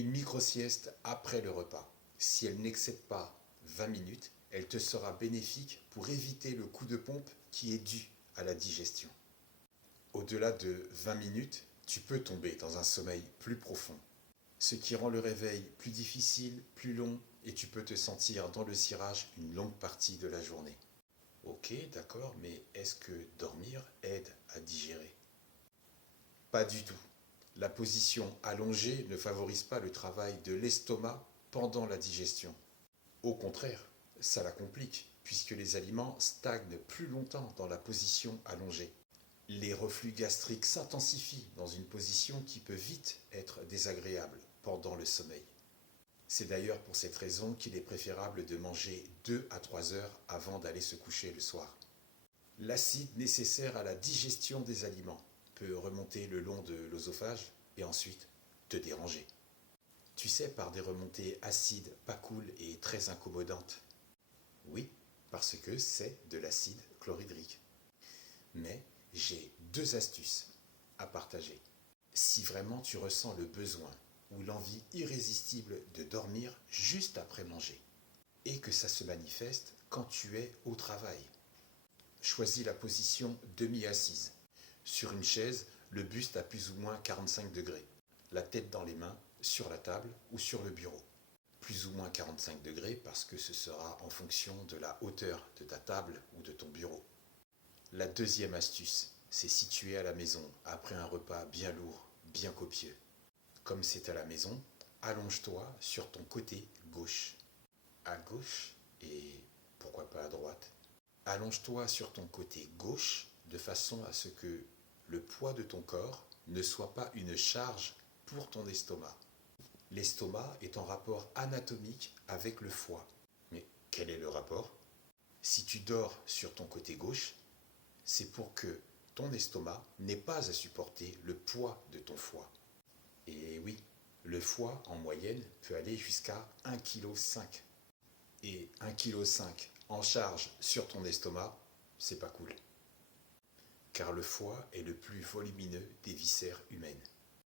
Une micro-sieste après le repas. Si elle n'excède pas 20 minutes, elle te sera bénéfique pour éviter le coup de pompe qui est dû à la digestion. Au-delà de 20 minutes, tu peux tomber dans un sommeil plus profond, ce qui rend le réveil plus difficile, plus long, et tu peux te sentir dans le cirage une longue partie de la journée. Ok, d'accord, mais est-ce que dormir aide à digérer? Pas du tout. La position allongée ne favorise pas le travail de l'estomac pendant la digestion. Au contraire, ça la complique, puisque les aliments stagnent plus longtemps dans la position allongée. Les reflux gastriques s'intensifient dans une position qui peut vite être désagréable pendant le sommeil. C'est d'ailleurs pour cette raison qu'il est préférable de manger 2 à 3 heures avant d'aller se coucher le soir. L'acide nécessaire à la digestion des aliments peut remonter le long de l'œsophage et ensuite te déranger. Tu sais, par des remontées acides, pas cool et très incommodantes. Oui, parce que c'est de l'acide chlorhydrique. Mais j'ai 2 astuces à partager. Si vraiment tu ressens le besoin ou l'envie irrésistible de dormir juste après manger, et que ça se manifeste quand tu es au travail. Choisis la position demi-assise. Sur une chaise, le buste à plus ou moins 45 degrés. La tête dans les mains, sur la table ou sur le bureau. Plus ou moins 45 degrés parce que ce sera en fonction de la hauteur de ta table ou de ton bureau. La deuxième astuce, c'est situé à la maison après un repas bien lourd, bien copieux. Comme c'est à la maison, allonge-toi sur ton côté gauche. À gauche et pourquoi pas à droite. Allonge-toi sur ton côté gauche de façon à ce que le poids de ton corps ne soit pas une charge pour ton estomac. L'estomac est en rapport anatomique avec le foie. Mais quel est le rapport? Si tu dors sur ton côté gauche, c'est pour que ton estomac n'ait pas à supporter le poids de ton foie. Et oui, le foie en moyenne peut aller jusqu'à 1,5 kg. Et 1,5 kg en charge sur ton estomac, c'est pas cool. Car le foie est le plus volumineux des viscères humaines.